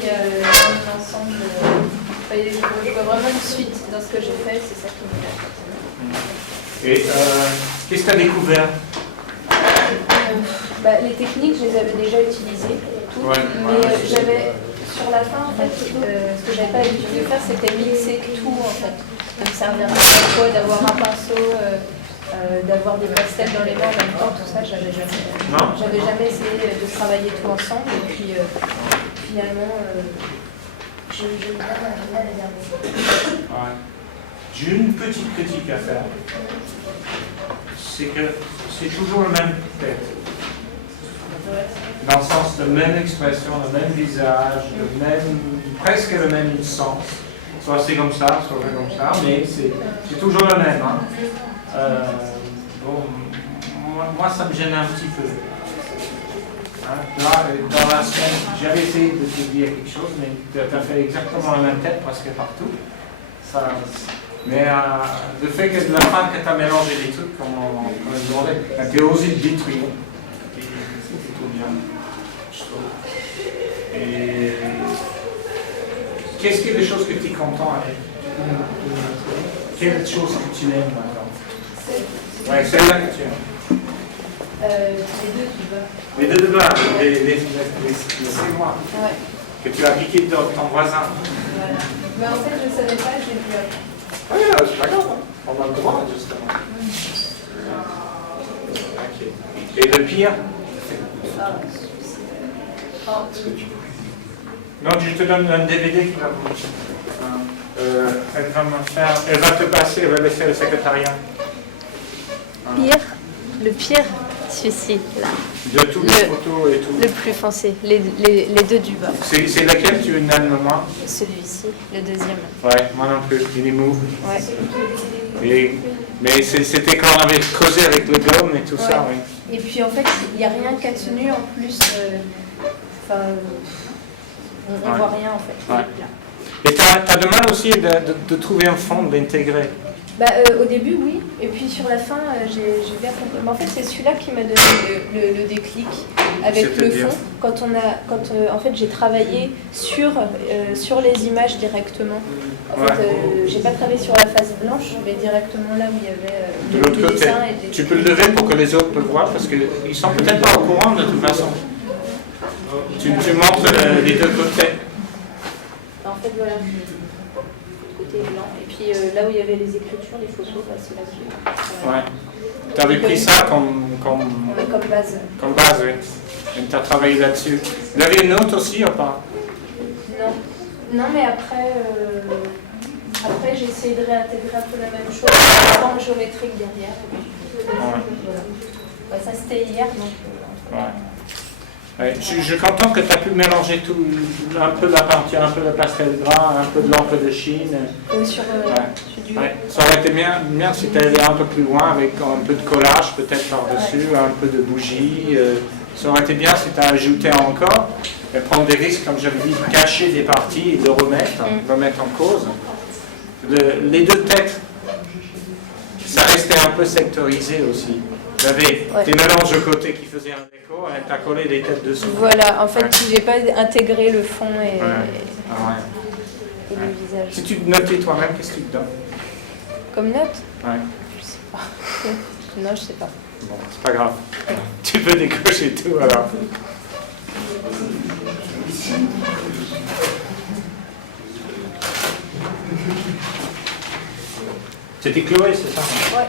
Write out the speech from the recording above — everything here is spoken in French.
il y a un ensemble. Je vois vraiment une suite dans ce que j'ai fait, c'est ça qui me plaît. Et qu'est-ce que tu as découvert? Les techniques, je les avais déjà utilisées, tout, mais j'avais, sur la fin, en fait, ce que j'avais pas l'habitude de faire, c'était mixer tout, en fait. De me servir à la fois, d'avoir un pinceau, d'avoir des pastels dans les mains en même temps, tout ça, j'avais jamais essayé de travailler tout ensemble, et puis finalement, j'aime bien les garder. J'ai une petite critique à faire. C'est que c'est toujours le même tête. Dans le sens de même expression, le même visage, presque le même sens. Soit c'est comme ça, soit c'est comme ça, mais c'est toujours le même. Hein. Moi, ça me gêne un petit peu. Hein. Là, dans la scène, j'avais essayé de te dire quelque chose, mais tu as fait exactement la même tête presque partout. Mais le fait que de la fin que tu as mélangé les trucs, comme on demandait, tu as osé le détruire. C'est plutôt bien, je trouve. Et qu'est-ce qui est des choses que tu es content avec? Quelle chose que tu aimes maintenant? Ouais, celle-là que tu aimes. Les deux du bas. Les deux de bas, les 6 mois. Ouais. Que tu as piqué de ton voisin. Voilà. Mais en fait, je ne savais pas, j'ai vu après. Oui, c'est pas grave, on a le droit, justement. Okay. Et le pire? Non, je te donne un DVD qui va elle va te passer, elle va laisser le secrétariat. Pire? Le pire, celui-ci, là. De toutes les photos et tout. Le plus foncé, les deux du bas. C'est laquelle tu aimes le moins? Celui-ci, le deuxième. Ouais, moi non plus, il est mou. Ouais. Mais c'était quand on avait creusé avec le gomme et tout ça, oui. Et puis en fait, il n'y a rien qu'à tenue en plus. On ne voit rien en fait. Ouais. Et tu as de mal aussi de trouver un fond, d'intégrer. Au début, oui. Et puis sur la fin, j'ai bien compris. Mais en fait, c'est celui-là qui m'a donné le déclic avec le fond. En fait, j'ai travaillé sur les images directement. En fait, j'ai pas travaillé sur la face blanche, mais directement là où il y avait de l'autre côté. Tu peux le lever pour que les autres le voient, parce qu'ils sont peut-être pas au courant de toute façon. Tu montres les deux côtés. En fait, voilà. Côté blanc. Et puis là où il y avait les écritures, les photos, c'est là que j'ai. Ouais. Tu avais pris ça comme base. Comme base, oui. Et tu as travaillé là-dessus. Vous avez une note aussi ou pas? Non. Non, mais après j'ai essayé de réintégrer un peu la même chose, en forme géométrique derrière. Voilà. Ça c'était hier, donc. Ouais, je suis content que tu as pu mélanger tout, un peu de la peinture, un peu de pastel gras, un peu de l'encre de Chine. Sur du... Ça aurait été bien si tu allais un peu plus loin avec un peu de collage peut-être par-dessus, un peu de bougie. Ça aurait été bien si tu as ajouté encore, et prendre des risques, comme j'avais dit, de cacher des parties et de remettre en cause. Les deux têtes, ça restait un peu sectorisé aussi. Tu avais des mélanges de côté qui faisaient un décor et tu as collé des têtes dessous. Voilà, en fait, j'ai pas intégré le fond et le visage. Si tu te notais toi-même, qu'est-ce que tu te donnes? Comme note? Ouais. Je sais pas. Non, je sais pas. Bon, c'est pas grave. Tu peux décocher tout alors. C'était Chloé, c'est ça? Ouais.